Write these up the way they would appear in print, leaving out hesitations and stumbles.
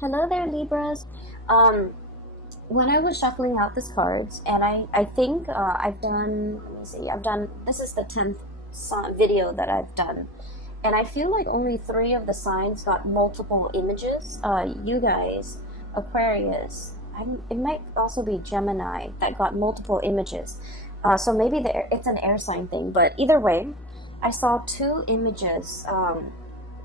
Hello there, Libras. Um, when I was shuffling out these cards, and I think I've done, let me see, this is the 10th video that I've done. And I feel like only three of the signs got multiple images. You guys, Aquarius, it might also be Gemini that got multiple images. So maybe it's an air sign thing, but either way, I saw two images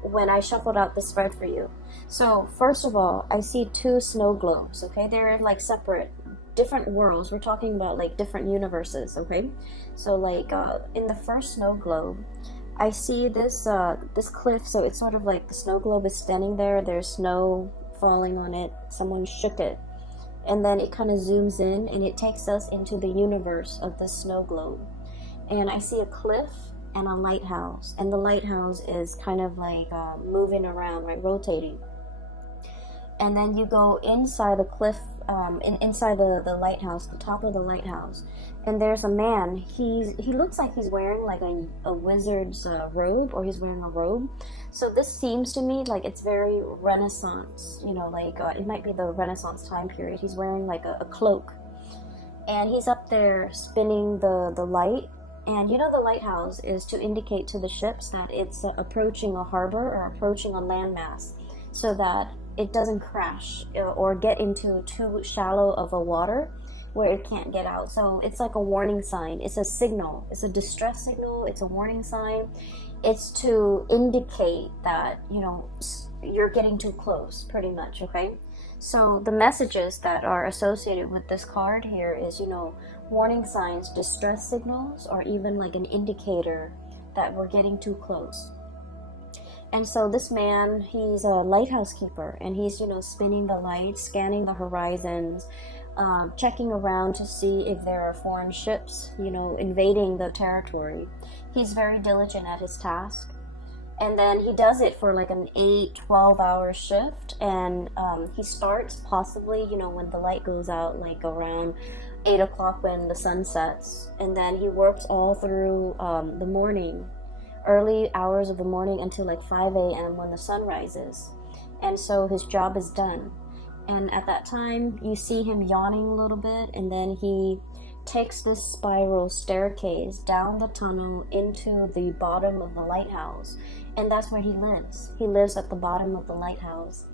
when I shuffled out the spread for you. So first of all, I see two snow globes, okay? They're like separate, different worlds. We're talking about like different universes, okay? So like in the first snow globe, I see this cliff, so it's sort of like the snow globe is standing there, there's snow falling on it, someone shook it, and then it kind of zooms in and it takes us into the universe of the snow globe. And I see a cliff and a lighthouse, and the lighthouse is kind of like moving around, right, rotating. And then you go inside the cliff, inside the lighthouse, the top of the lighthouse, and there's a man. He looks like he's wearing like a wizard's robe, or he's wearing a robe. So this seems to me like it's very Renaissance, like it might be the Renaissance time period. He's wearing like a cloak, and he's up there spinning the light. And the lighthouse is to indicate to the ships that it's approaching a harbor or approaching a landmass, so that it doesn't crash or get into too shallow of a water where it can't get out. So it's like a warning sign. It's a signal. It's a distress signal. It's a warning sign. It's to indicate that, you're getting too close, pretty much, okay? So the messages that are associated with this card here is, warning signs, distress signals, or even like an indicator that we're getting too close. And so this man, he's a lighthouse keeper, and he's, spinning the lights, scanning the horizons, checking around to see if there are foreign ships, invading the territory. He's very diligent at his task. And then he does it for like an 12-hour shift. And he starts possibly, when the light goes out, like around 8 o'clock when the sun sets. And then he works all through the morning, early hours of the morning until like 5 a.m. when the sun rises. And so his job is done. And at that time, you see him yawning a little bit, and then he takes this spiral staircase down the tunnel into the bottom of the lighthouse. And that's where he lives. He lives at the bottom of the lighthouse.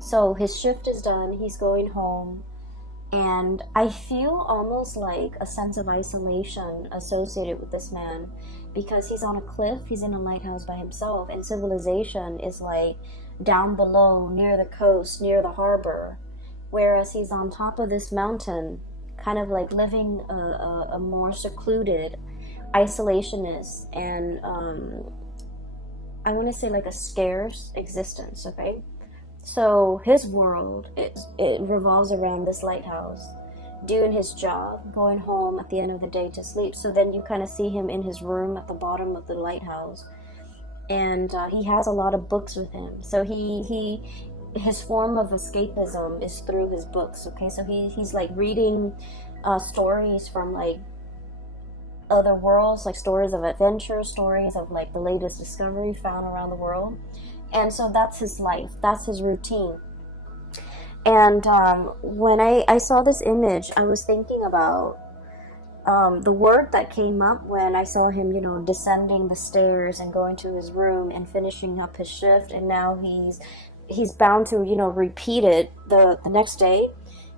So his shift is done, he's going home. And I feel almost like a sense of isolation associated with this man, because he's on a cliff, he's in a lighthouse by himself, and civilization is like down below, near the coast, near the harbor, whereas he's on top of this mountain, kind of like living a more secluded, isolationist, and I want to say like a scarce existence, okay? So his world, it revolves around this lighthouse, doing his job, going home at the end of the day to sleep. So then you kind of see him in his room at the bottom of the lighthouse, and he has a lot of books with him. So his form of escapism is through his books, okay? So he's like reading stories from like other worlds, like stories of adventure, stories of like the latest discovery found around the world. And so that's his life, that's his routine. And when I saw this image, I was thinking about the word that came up when I saw him, descending the stairs and going to his room and finishing up his shift. And now he's bound to, repeat it the next day.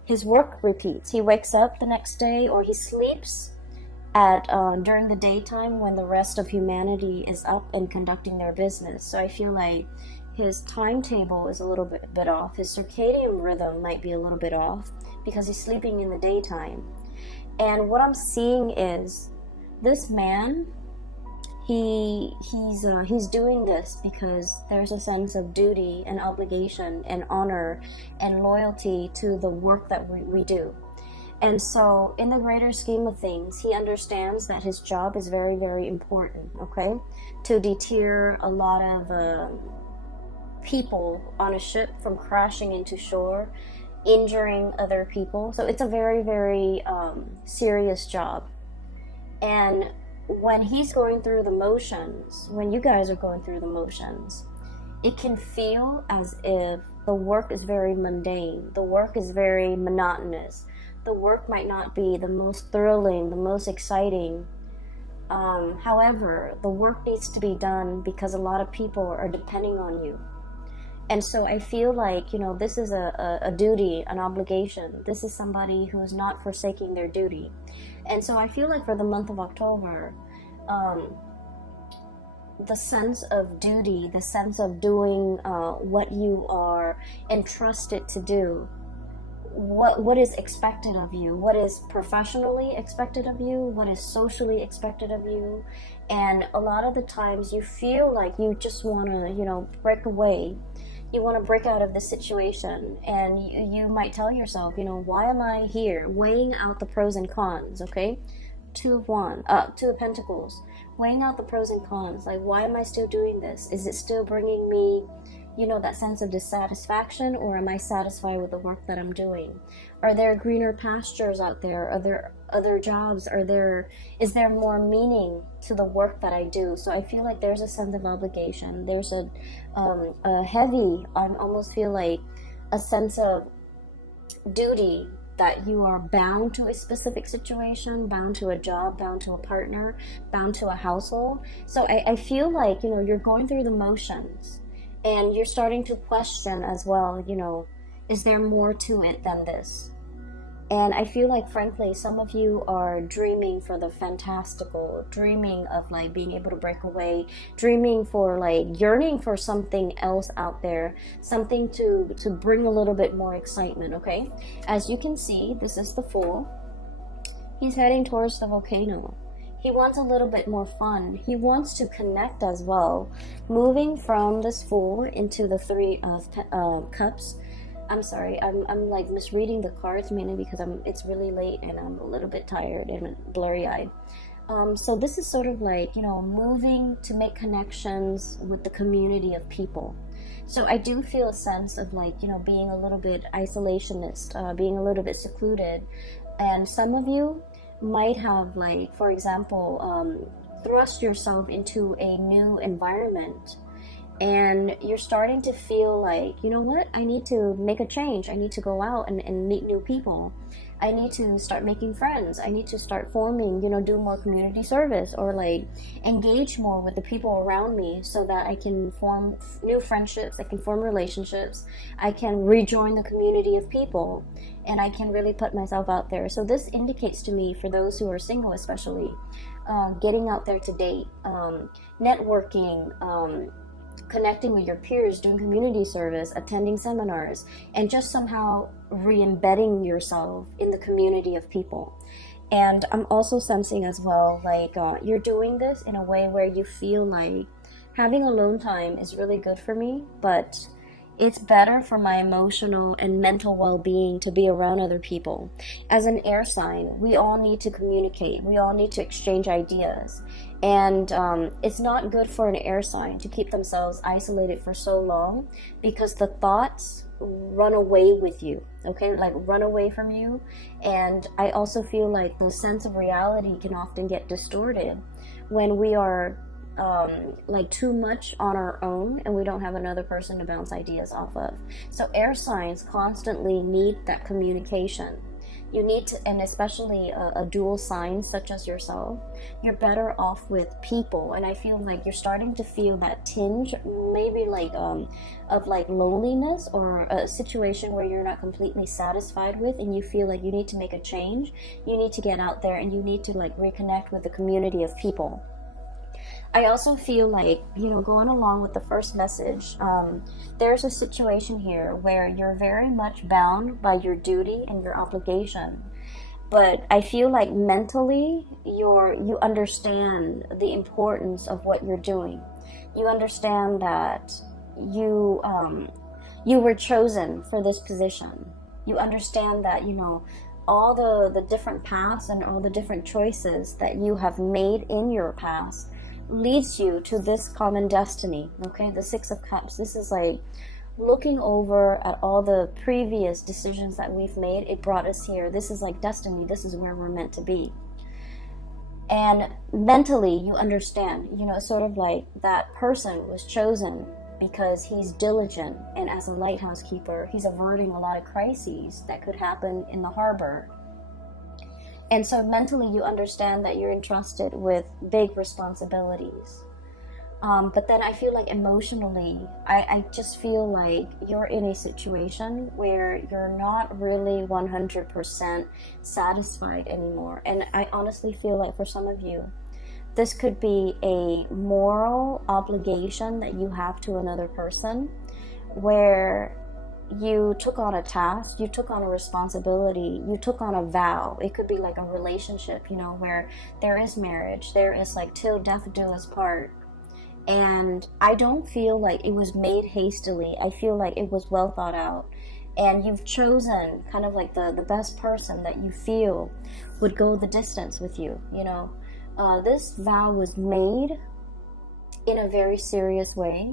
His work repeats. He wakes up the next day, or he sleeps at during the daytime when the rest of humanity is up and conducting their business. So I feel like his timetable is a little bit off. His circadian rhythm might be a little bit off because he's sleeping in the daytime. And what I'm seeing is this man, he's doing this because there's a sense of duty and obligation and honor and loyalty to the work that we do. And so in the greater scheme of things, he understands that his job is very, very important, okay? To deter a lot of people on a ship from crashing into shore, injuring other people. So it's a very, very serious job. And when he's going through the motions, when you guys are going through the motions, it can feel as if the work is very mundane, the work is very monotonous, the work might not be the most thrilling, the most exciting. However, the work needs to be done because a lot of people are depending on you. And so I feel like, this is a duty, an obligation. This is somebody who is not forsaking their duty. And so I feel like for the month of October, the sense of duty, the sense of doing what you are entrusted to do, what is expected of you, what is professionally expected of you, what is socially expected of you. And a lot of the times you feel like you just want to, break away. You want to break out of this situation, and you might tell yourself, why am I here? Weighing out the pros and cons, okay? Two of Pentacles. Weighing out the pros and cons. Like, why am I still doing this? Is it still bringing me, that sense of dissatisfaction, or am I satisfied with the work that I'm doing? Are there greener pastures out there? Are there other jobs? Is there more meaning to the work that I do? So I feel like there's a sense of obligation. There's a heavy, I almost feel like a sense of duty, that you are bound to a specific situation, bound to a job, bound to a partner, bound to a household. So I feel like, you're going through the motions, and you're starting to question as well, is there more to it than this? And I feel like, frankly, some of you are dreaming for the fantastical, dreaming of like being able to break away, dreaming for like yearning for something else out there, something to bring a little bit more excitement, okay? As you can see, this is the Fool. He's heading towards the volcano. He wants a little bit more fun. He wants to connect as well. Moving from this Fool into the Three of Cups. I'm sorry, I'm like misreading the cards, mainly because it's really late and I'm a little bit tired and blurry-eyed. So this is sort of like, moving to make connections with the community of people. So I do feel a sense of like, being a little bit isolationist, being a little bit secluded. And some of you might have, like, for example, thrust yourself into a new environment, and you're starting to feel like, what, I need to make a change. I need to go out and meet new people. I need to start making friends. I need to start forming, do more community service, or like engage more with the people around me, so that I can form new friendships, I can form relationships, I can rejoin the community of people, and I can really put myself out there. So this indicates to me, for those who are single especially, getting out there to date, networking, connecting with your peers, doing community service, attending seminars, and just somehow re-embedding yourself in the community of people. And I'm also sensing as well, like, you're doing this in a way where you feel like having alone time is really good for me, but it's better for my emotional and mental well-being to be around other people. As an air sign, we all need to communicate. We all need to exchange ideas. And it's not good for an air sign to keep themselves isolated for so long, because the thoughts run away with you, okay? Like, run away from you. And I also feel like the sense of reality can often get distorted when we are like too much on our own and we don't have another person to bounce ideas off of. So air signs constantly need that communication. You need to, and especially a dual sign such as yourself, you're better off with people. And I feel like you're starting to feel that tinge, maybe like of like loneliness, or a situation where you're not completely satisfied with, and you feel like you need to make a change. You need to get out there and you need to like reconnect with the community of people. I also feel like, going along with the first message, there's a situation here where you're very much bound by your duty and your obligation. But I feel like mentally, you understand the importance of what you're doing. You understand that you were chosen for this position. You understand that, all the different paths and all the different choices that you have made in your past leads you to this common destiny, okay? The Six of Cups. This is like looking over at all the previous decisions that we've made. It brought us here. This is like destiny. This is where we're meant to be. And mentally, you understand, sort of like that person was chosen because he's diligent, and as a lighthouse keeper, he's averting a lot of crises that could happen in the harbor. And so mentally you understand that you're entrusted with big responsibilities. But then I feel like emotionally, I just feel like you're in a situation where you're not really 100% satisfied anymore. And I honestly feel like for some of you, this could be a moral obligation that you have to another person, where you took on a task, you took on a responsibility, you took on a vow. It could be like a relationship, you know, where there is marriage, there is like till death do us part. And I don't feel like it was made hastily. I feel like it was well thought out. And you've chosen kind of like the best person that you feel would go the distance with you, you know. This vow was made in a very serious way.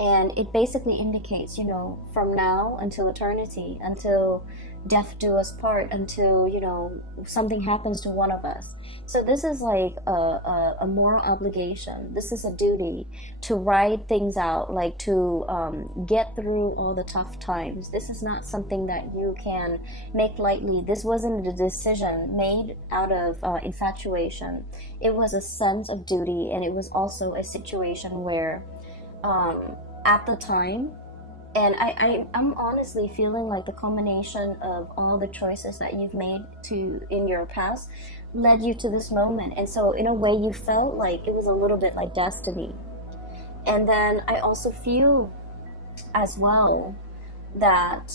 And it basically indicates, you know, from now until eternity, until death do us part, until, you know, something happens to one of us. So this is like a moral obligation. This is a duty to ride things out, like to get through all the tough times. This is not something that you can make lightly. This wasn't a decision made out of infatuation. It was a sense of duty, and it was also a situation where at the time, and I'm honestly feeling like the combination of all the choices that you've made in your past led you to this moment. And so in a way you felt like it was a little bit like destiny. And then I also feel as well that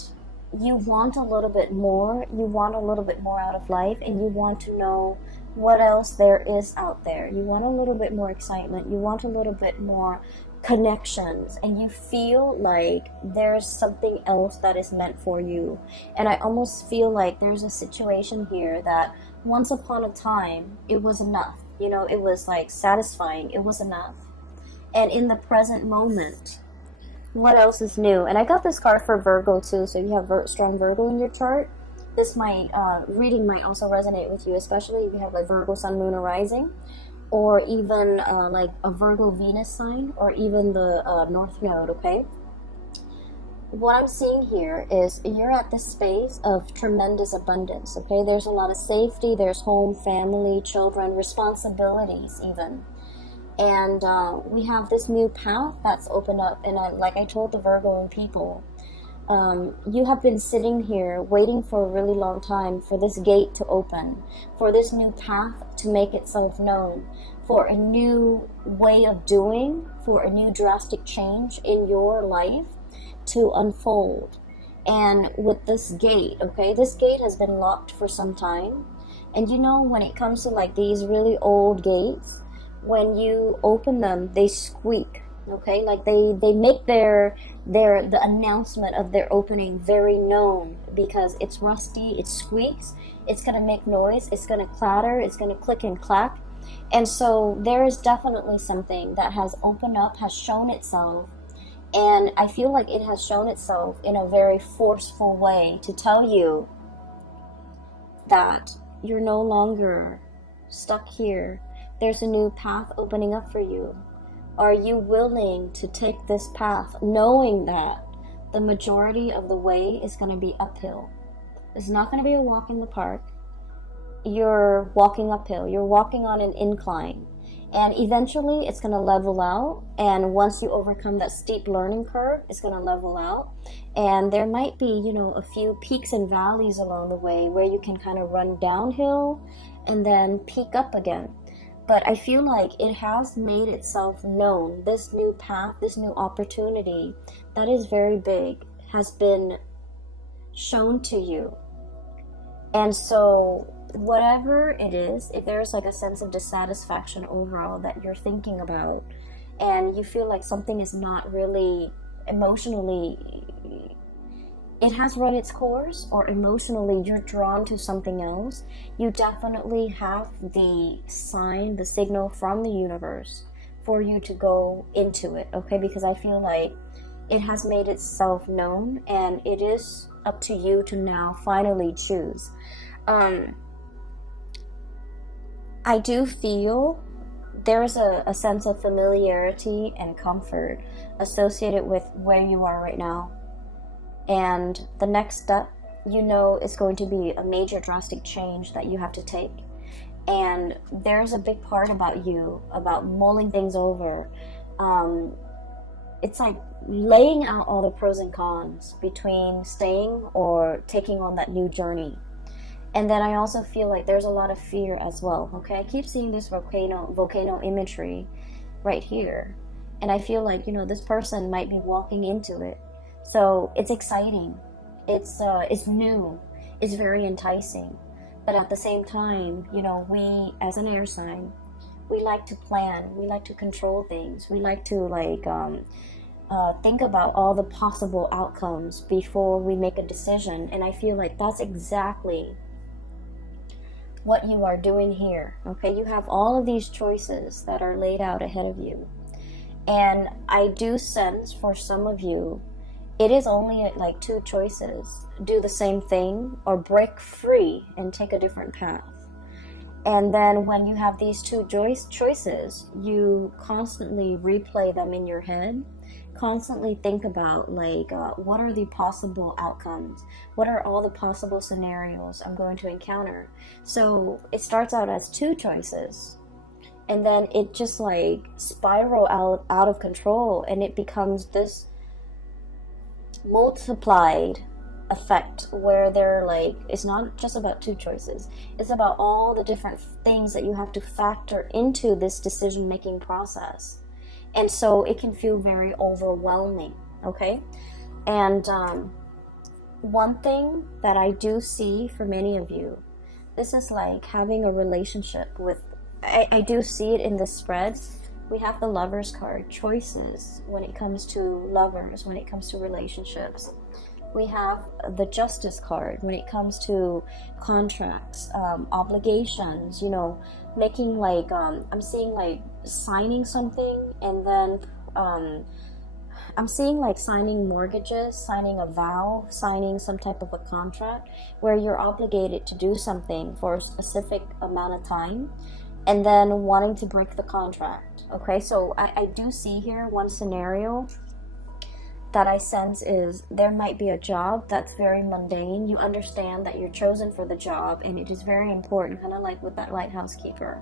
you want a little bit more. You want a little bit more out of life, and you want to know what else there is out there. You want a little bit more excitement. You want a little bit more connections, and you feel like there's something else that is meant for you. And I almost feel like there's a situation here that once upon a time it was enough, you know, it was like satisfying, it was enough. And in the present moment, what else is new? And I got this card for Virgo too, so if you have strong Virgo in your chart, this might reading might also resonate with you, especially if you have like Virgo sun, moon, or rising, or even like a Virgo Venus sign, or even the North Node, okay? What I'm seeing here is you're at this space of tremendous abundance, okay? There's a lot of safety, there's home, family, children, responsibilities even. And we have this new path that's opened up, and like I told the Virgo people, you have been sitting here waiting for a really long time for this gate to open, for this new path to make itself known, for a new way of doing, for a new drastic change in your life to unfold. And with this gate, okay, this gate has been locked for some time. And you know, when it comes to like these really old gates, when you open them, they squeak. Okay, like they make the announcement of their opening very known, because it's rusty, it squeaks, it's gonna make noise, it's gonna clatter, it's gonna click and clack. And so there is definitely something that has opened up, has shown itself, and I feel like it has shown itself in a very forceful way to tell you that you're no longer stuck here. There's a new path opening up for you. Are you willing to take this path, knowing that the majority of the way is going to be uphill? It's not going to be a walk in the park. You're walking uphill. You're walking on an incline. And eventually it's going to level out. And once you overcome that steep learning curve, it's going to level out. And there might be, you know, a few peaks and valleys along the way where you can kind of run downhill and then peak up again. But I feel like it has made itself known. This new path, this new opportunity that is very big has been shown to you. And so whatever it is, if there's like a sense of dissatisfaction overall that you're thinking about, and you feel like something is not really emotionally, it has run its course, or emotionally you're drawn to something else, you definitely have the sign, the signal from the universe for you to go into it, okay? Because I feel like it has made itself known, and it is up to you to now finally choose. I do feel there's a sense of familiarity and comfort associated with where you are right now. And the next step, you know, is going to be a major drastic change that you have to take. And there's a big part about you, about mulling things over. It's like laying out all the pros and cons between staying or taking on that new journey. And then I also feel like there's a lot of fear as well. Okay, I keep seeing this volcano imagery right here, and I feel like, you know, this person might be walking into it. So it's exciting, it's new, it's very enticing, but at the same time, you know, we as an air sign, we like to plan, we like to control things, we like to think about all the possible outcomes before we make a decision. And I feel like that's exactly what you are doing here. Okay, you have all of these choices that are laid out ahead of you, and I do sense for some of you it is only like two choices: do the same thing or break free and take a different path. And then when you have these two choices, you constantly replay them in your head, constantly think about like what are the possible outcomes, what are all the possible scenarios I'm going to encounter. So it starts out as two choices, and then it just like spiral out of control, and it becomes this multiplied effect where they're like, it's not just about two choices, it's about all the different things that you have to factor into this decision making process. And so it can feel very overwhelming. Okay, and one thing that I do see for many of you, this is like having a relationship with, I do see it in the spread. We have the Lovers card, choices when it comes to lovers, when it comes to relationships. We have the Justice card when it comes to contracts, obligations, you know, making like, I'm seeing like signing something, and then I'm seeing like signing mortgages, signing a vow, signing some type of a contract where you're obligated to do something for a specific amount of time, and then wanting to break the contract. Okay, so I do see here one scenario that I sense is there might be a job that's very mundane. You understand that you're chosen for the job and it is very important, kind of like with that lighthouse keeper,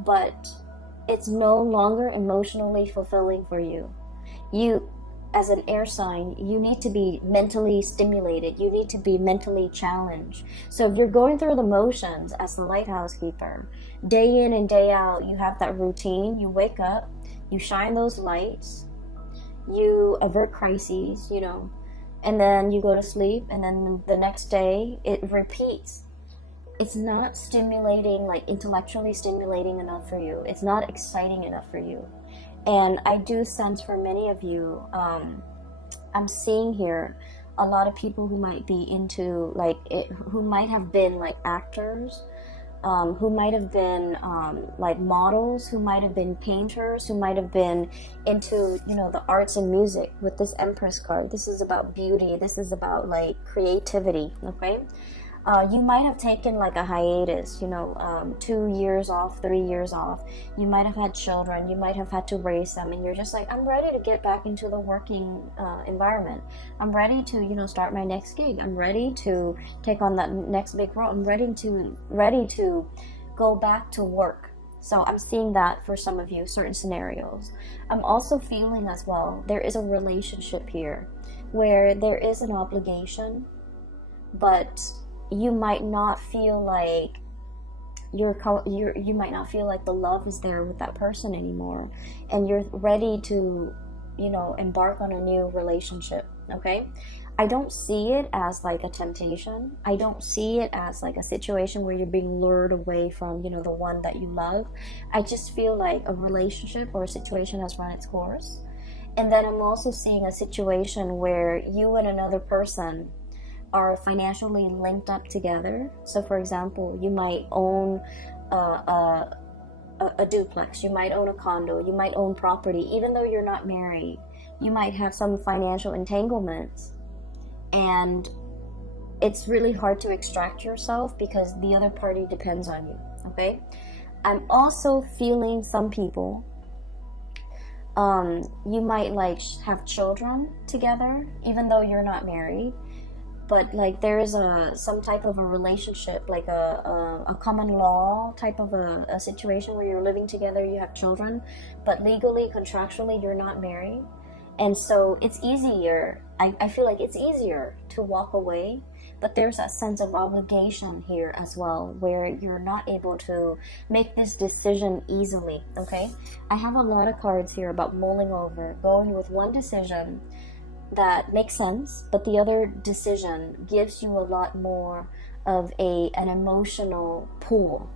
but it's no longer emotionally fulfilling for you. You, as an air sign, you need to be mentally stimulated, you need to be mentally challenged. So if you're going through the motions as the lighthouse keeper, day in and day out, you have that routine, you wake up, you shine those lights, you avert crises, you know, and then you go to sleep, and then the next day it repeats. It's not stimulating, like intellectually stimulating enough for you. It's not exciting enough for you. And I do sense for many of you, I'm seeing here a lot of people who might be into like it, who might have been like actors, who might have been like models, who might have been painters, who might have been into, you know, the arts and music. With this Empress card, this is about beauty, this is about like creativity. Okay, you might have taken like a hiatus, you know, 2 years off, 3 years off. You might have had children, you might have had to raise them, and you're just like, I'm ready to get back into the working environment. I'm ready to, you know, start my next gig. I'm ready to take on that next big role. I'm ready to go back to work. So I'm seeing that for some of you, certain scenarios. I'm also feeling as well, there is a relationship here where there is an obligation, but you might not feel like you might not feel like the love is there with that person anymore, and you're ready to, you know, embark on a new relationship. Okay, I don't see it as like a temptation. I don't see it as like a situation where you're being lured away from, you know, the one that you love. I just feel like a relationship or a situation has run its course. And then I'm also seeing a situation where you and another person are financially linked up together. So for example, you might own a duplex, you might own a condo, you might own property, even though you're not married. You might have some financial entanglements, and it's really hard to extract yourself because the other party depends on you. Okay, I'm also feeling some people, you might like have children together, even though you're not married. But like there is some type of a relationship, like a common law type of a situation where you're living together, you have children, but legally, contractually, you're not married. And so it's easier, I feel like it's easier to walk away, but there's that sense of obligation here as well, where you're not able to make this decision easily, okay? I have a lot of cards here about mulling over, going with one decision that makes sense, but the other decision gives you a lot more of an emotional pull.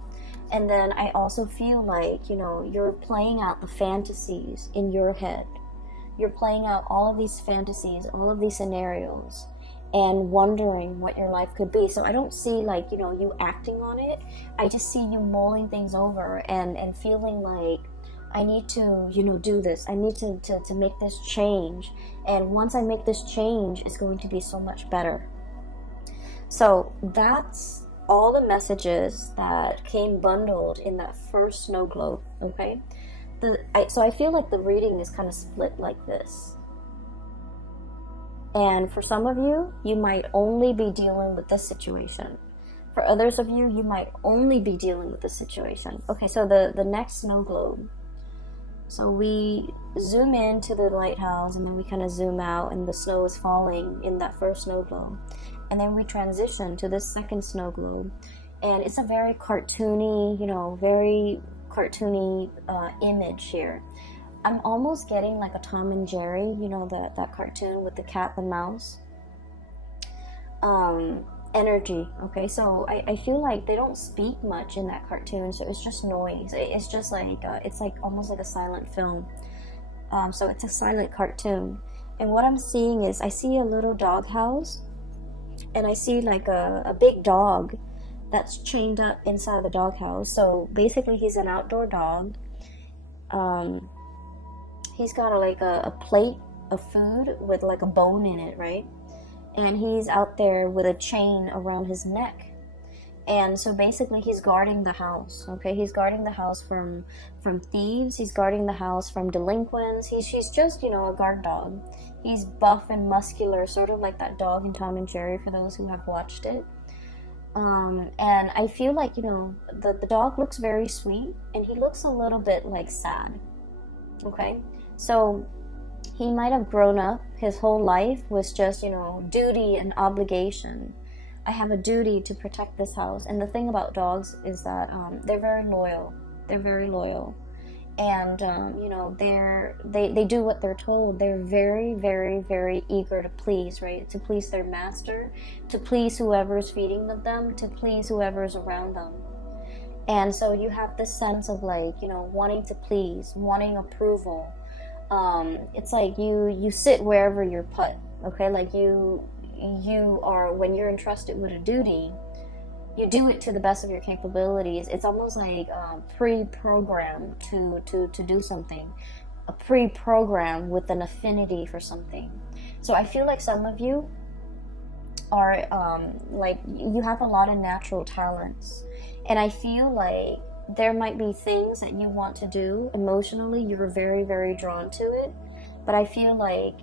And then I also feel like, you know, you're playing out the fantasies in your head. You're playing out all of these fantasies, all of these scenarios, and wondering what your life could be. So I don't see like, you know, you acting on it. I just see you mulling things over and feeling like, I need to, you know, do this. I need to make this change. And once I make this change, it's going to be so much better. So that's all the messages that came bundled in that first snow globe, okay? So I feel like the reading is kind of split like this. And for some of you, you might only be dealing with this situation. For others of you, you might only be dealing with this situation. Okay, so the next snow globe. So we zoom into the lighthouse, and then we kind of zoom out, and the snow is falling in that first snow globe. And then we transition to this second snow globe. And it's a very cartoony, you know, very cartoony image here. I'm almost getting like a Tom and Jerry, you know, that cartoon with the cat and mouse energy. Okay, so I feel like they don't speak much in that cartoon, so it's just noise. It's just like it's like almost like a silent film. So it's a silent cartoon. And what I'm seeing is I see a little dog house, and I see like a big dog that's chained up inside the dog house. So basically he's an outdoor dog. He's got a plate of food with like a bone in it, right? And he's out there with a chain around his neck. And so basically he's guarding the house, okay? He's guarding the house from thieves. He's guarding the house from delinquents. He's just, you know, a guard dog. He's buff and muscular, sort of like that dog in Tom and Jerry, for those who have watched it. And I feel like, you know, the dog looks very sweet, and he looks a little bit like sad, okay? So he might have grown up, his whole life was just, you know, duty and obligation. I have a duty to protect this house. And the thing about dogs is that they're very loyal. They're very loyal. And, you know, they do what they're told. They're very, very, very eager to please, right? To please their master, to please whoever's feeding them, to please whoever's around them. And so you have this sense of like, you know, wanting to please, wanting approval. It's like you sit wherever you're put, okay? Like you are, when you're entrusted with a duty, you do it to the best of your capabilities. It's almost like pre-programmed to do something, a pre-program with an affinity for something. So I feel like some of you are like, you have a lot of natural talents, and I feel like there might be things that you want to do emotionally. You're very, very drawn to it, but I feel like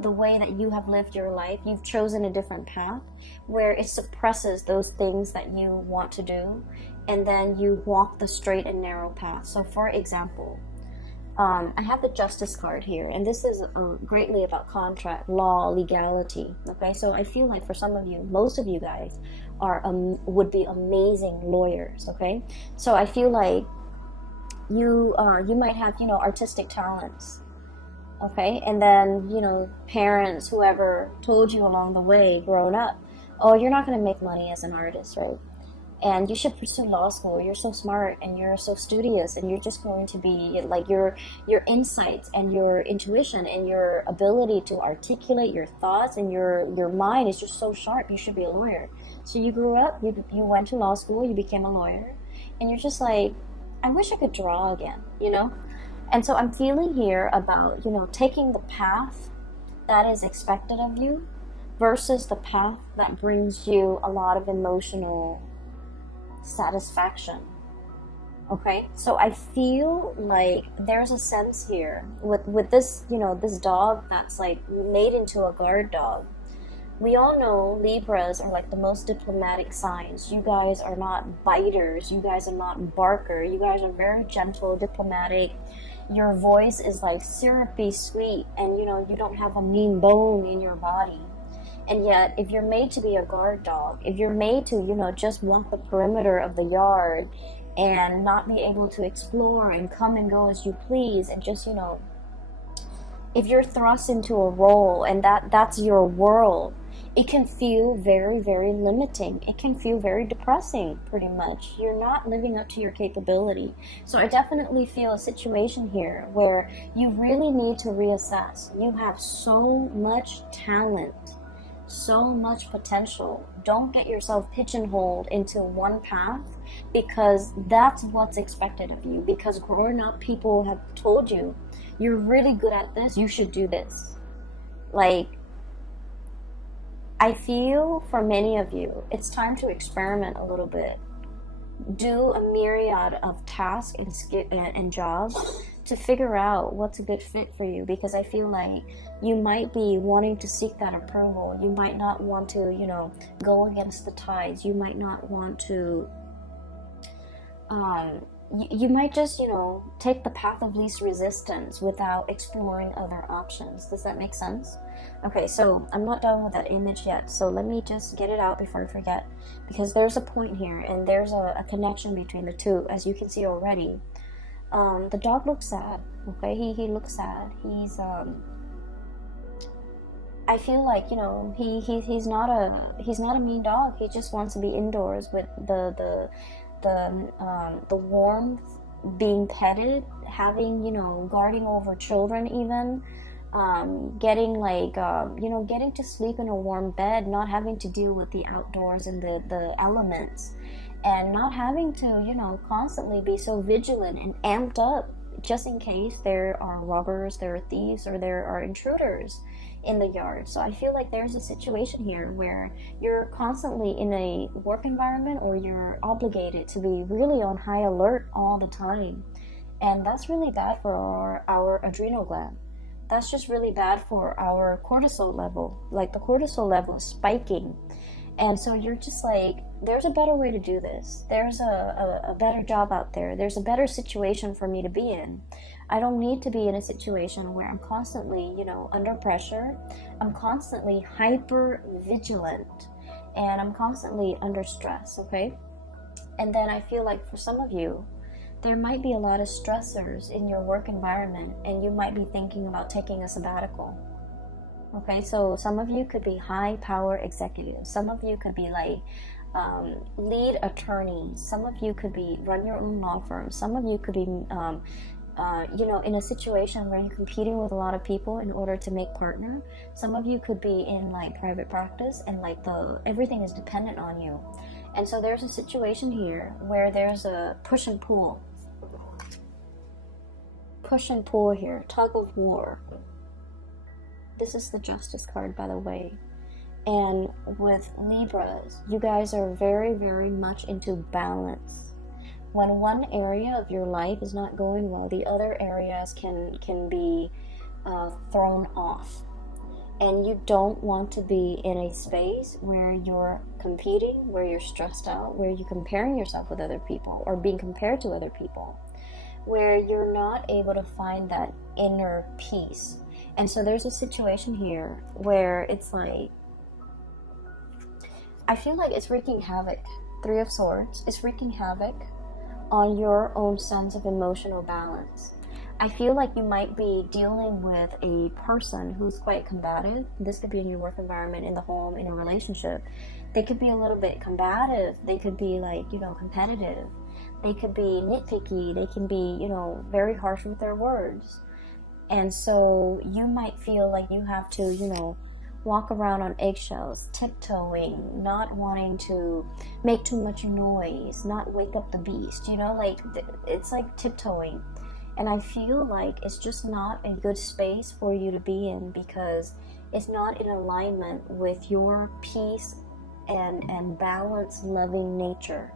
the way that you have lived your life, you've chosen a different path where it suppresses those things that you want to do, and then you walk the straight and narrow path. So for example, I have the Justice card here, and this is greatly about contract, law, legality, okay? So I feel like for some of you, most of you guys would be amazing lawyers, okay? So I feel like you might have, you know, artistic talents, okay? And then, you know, parents, whoever told you along the way growing up, oh, you're not going to make money as an artist, right? And you should pursue law school. You're so smart and you're so studious, and you're just going to be like your insights and your intuition and your ability to articulate your thoughts and your mind is just so sharp. You should be a lawyer. So you grew up, you went to law school, you became a lawyer, and you're just like, I wish I could draw again, you know? And so I'm feeling here about, you know, taking the path that is expected of you versus the path that brings you a lot of emotional satisfaction. Okay, so I feel like there's a sense here with this, this dog that's like made into a guard dog. We all know Libras are like the most diplomatic signs. You guys are not biters. You guys are not barker. You guys are very gentle, diplomatic. Your voice is like syrupy sweet, and you don't have a mean bone in your body. And yet, if you're made to be a guard dog, if you're made to, just walk the perimeter of the yard and not be able to explore and come and go as you please, and just, if you're thrust into a role and that's your world, it can feel very, very limiting. It can feel very depressing, pretty much. You're not living up to your capability. So I definitely feel a situation here where you really need to reassess. You have so much talent, so much potential. Don't get yourself pigeonholed into one path because that's what's expected of you. Because growing up, people have told you, you're really good at this, you should do this. Like, I feel for many of you, it's time to experiment a little bit. Do a myriad of tasks and jobs to figure out what's a good fit for you, because I feel like you might be wanting to seek that approval. You might not want to, go against the tides. You might not want to, you might just, take the path of least resistance without exploring other options. Does that make sense? Okay, so I'm not done with that image yet, so let me just get it out before I forget, because there's a point here, and there's a connection between the two, as you can see already. The dog looks sad, okay? He looks sad. He's, I feel like, he's not a mean dog. He just wants to be indoors with the warmth, being petted, having, guarding over children even, getting getting to sleep in a warm bed, not having to deal with the outdoors and the elements, and not having to, constantly be so vigilant and amped up just in case there are robbers, there are thieves, or there are intruders in the yard. So I feel like there's a situation here where you're constantly in a work environment, or you're obligated to be really on high alert all the time. And that's really bad for our adrenal gland. That's just really bad for our cortisol level. Like, the cortisol level is spiking. And so you're just like, there's a better way to do this. There's a better job out there. There's a better situation for me to be in. I don't need to be in a situation where I'm constantly, under pressure. I'm constantly hyper vigilant, and I'm constantly under stress, okay? And then I feel like for some of you, there might be a lot of stressors in your work environment, and you might be thinking about taking a sabbatical. Okay, so some of you could be high power executives. Some of you could be like lead attorneys. Some of you could be run your own law firm. Some of you could be, in a situation where you're competing with a lot of people in order to make partner. Some of you could be in like private practice, and like everything is dependent on you. And so there's a situation here where there's a push and pull. Push and pull here, tug of war. This is the Justice card, by the way. And with Libras, you guys are very, very much into balance. When one area of your life is not going well, the other areas can be thrown off. And you don't want to be in a space where you're competing, where you're stressed out, where you're comparing yourself with other people, or being compared to other people, where you're not able to find that inner peace. And so there's a situation here where it's like, I feel like it's wreaking havoc. Three of Swords is wreaking havoc on your own sense of emotional balance. I feel like you might be dealing with a person who's quite combative. This could be in your work environment, in the home, in a relationship. They could be a little bit combative. They could be like, competitive. They could be nitpicky. They can be, very harsh with their words. And so you might feel like you have to, walk around on eggshells, tiptoeing, not wanting to make too much noise, not wake up the beast, it's like tiptoeing. And I feel like it's just not a good space for you to be in, because it's not in alignment with your peace and balance loving nature.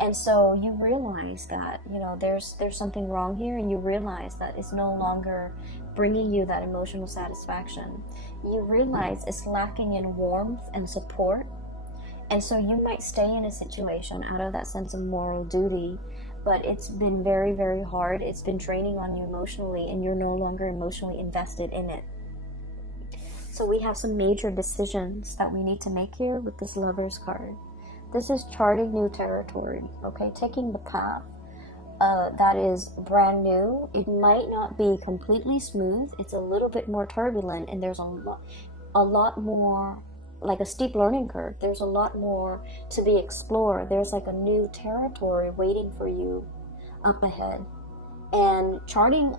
And so you realize that, you know, there's something wrong here, and you realize that it's no longer bringing you that emotional satisfaction. You realize it's lacking in warmth and support. And so you might stay in a situation out of that sense of moral duty, but it's been very, very hard. It's been draining on you emotionally, and you're no longer emotionally invested in it. So we have some major decisions that we need to make here with this Lovers card. This is charting new territory, okay? Taking the path that is brand new. It might not be completely smooth. It's a little bit more turbulent, and there's a lot more, like a steep learning curve. There's a lot more to be explored. There's like a new territory waiting for you up ahead. And charting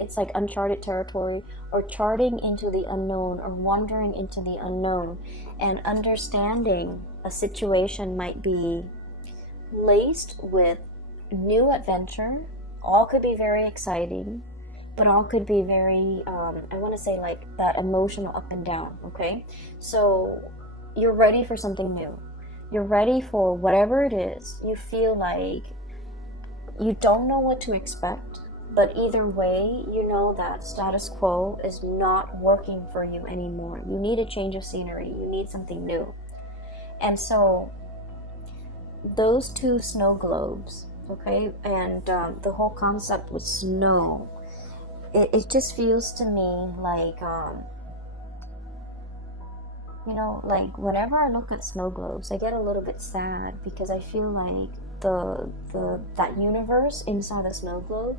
it's like uncharted territory, or charting into the unknown, or wandering into the unknown, and understanding a situation might be laced with new adventure. All could be very exciting, but all could be very I want to say like that emotional up and down. Okay, so you're ready for something new. You're ready for whatever it is. You feel like you don't know what to expect, but either way, you know that status quo is not working for you anymore. You need a change of scenery. You need something new. And so those two snow globes, okay, and the whole concept with snow, it just feels to me like, you know, like whenever I look at snow globes, I get a little bit sad, because I feel like that universe inside the snow globe,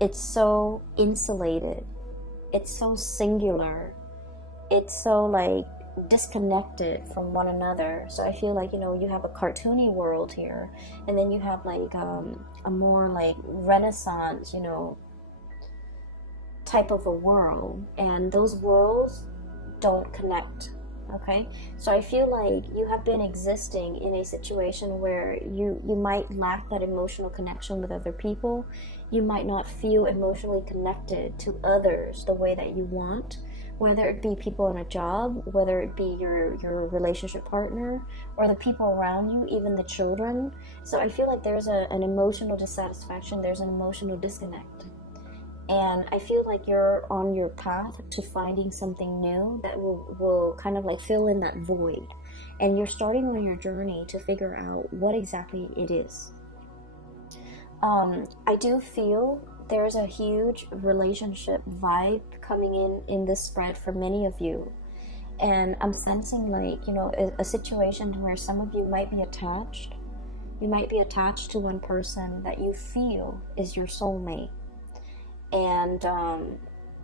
it's so insulated, it's so singular, it's so like disconnected from one another. So I feel like, you know, you have a cartoony world here, and then you have like a more like Renaissance, you know, type of a world, and those worlds don't connect. Okay, so I feel like you have been existing in a situation where you might lack that emotional connection with other people. You might not feel emotionally connected to others the way that you want, whether it be people in a job, whether it be your relationship partner, or the people around you, even the children. So I feel like there's an emotional dissatisfaction, there's an emotional disconnect. And I feel like you're on your path to finding something new that will kind of like fill in that void. And you're starting on your journey to figure out what exactly it is. I do feel there's a huge relationship vibe coming in this spread for many of you. And I'm sensing like, you know, a situation where some of you might be attached. You might be attached to one person that you feel is your soulmate. And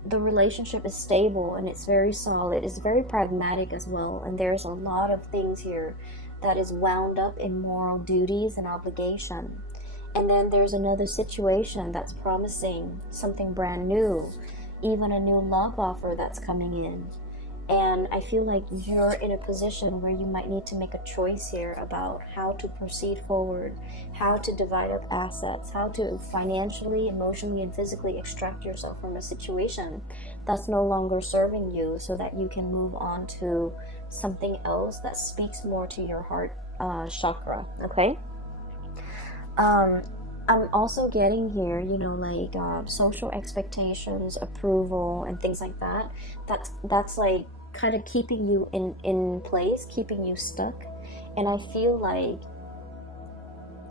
the relationship is stable, and it's very solid. It's very pragmatic as well, and there's a lot of things here that is wound up in moral duties and obligation. And then there's another situation that's promising something brand new, even a new love offer that's coming in. And I feel like you're in a position where you might need to make a choice here about how to proceed forward, how to divide up assets, how to financially, emotionally, and physically extract yourself from a situation that's no longer serving you, so that you can move on to something else that speaks more to your heart chakra, okay? I'm also getting here, you know, like social expectations, approval, and things like that. That's like kind of keeping you in place, keeping you stuck. And I feel like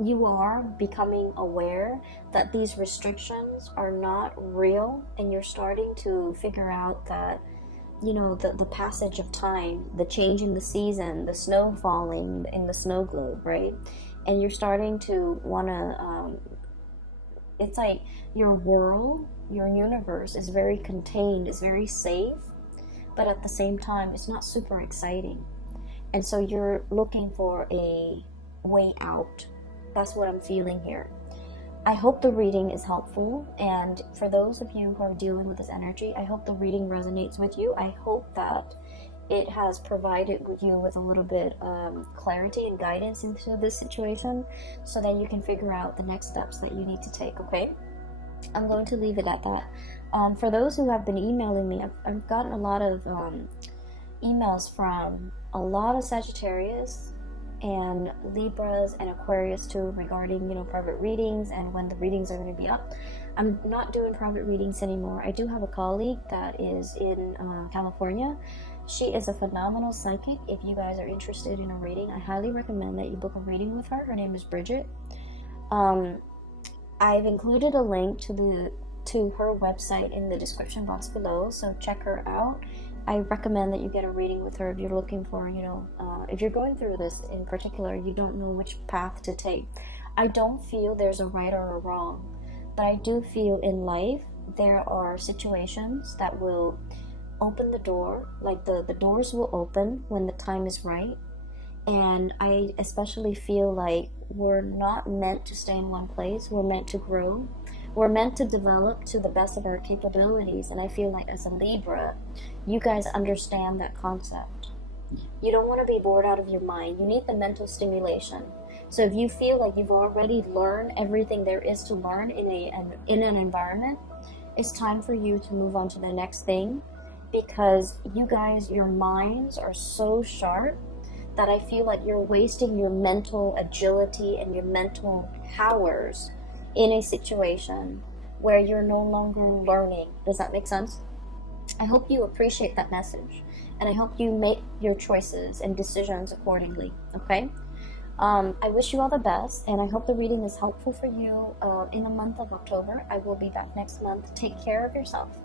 you are becoming aware that these restrictions are not real, and you're starting to figure out that, you know, the passage of time, the change in the season, the snow falling in the snow globe, right? And you're starting to want to it's like your world, your universe is very contained, it's very safe, but at the same time it's not super exciting. And so you're looking for a way out. That's what I'm feeling here. I hope the reading is helpful, and for those of you who are dealing with this energy, I hope the reading resonates with you. I hope that it has provided you with a little bit clarity and guidance into this situation, so that you can figure out the next steps that you need to take, okay? I'm going to leave it at that. For those who have been emailing me, I've gotten a lot of emails from a lot of Sagittarius and Libras and Aquarius too, regarding, you know, private readings and when the readings are going to be up. I'm not doing private readings anymore. I do have a colleague that is in California. She is a phenomenal psychic. If you guys are interested in a reading, I highly recommend that you book a reading with her. Her name is Bridget. I've included a link to her website in the description box below, so check her out. I recommend that you get a reading with her if you're looking for, you know, if you're going through this in particular, you don't know which path to take. I don't feel there's a right or a wrong, but I do feel in life there are situations that will open the door, like the doors will open when the time is right. And I especially feel like we're not meant to stay in one place. We're meant to grow. We're meant to develop to the best of our capabilities. And I feel like as a Libra, you guys understand that concept. You don't want to be bored out of your mind. You need the mental stimulation. So if you feel like you've already learned everything there is to learn in an environment, it's time for you to move on to the next thing, because you guys, your minds are so sharp that I feel like you're wasting your mental agility and your mental powers in a situation where you're no longer learning. Does that make sense? I hope you appreciate that message, and I hope you make your choices and decisions accordingly, okay? I wish you all the best, and I hope the reading is helpful for you in the month of October. I will be back next month. Take care of yourself.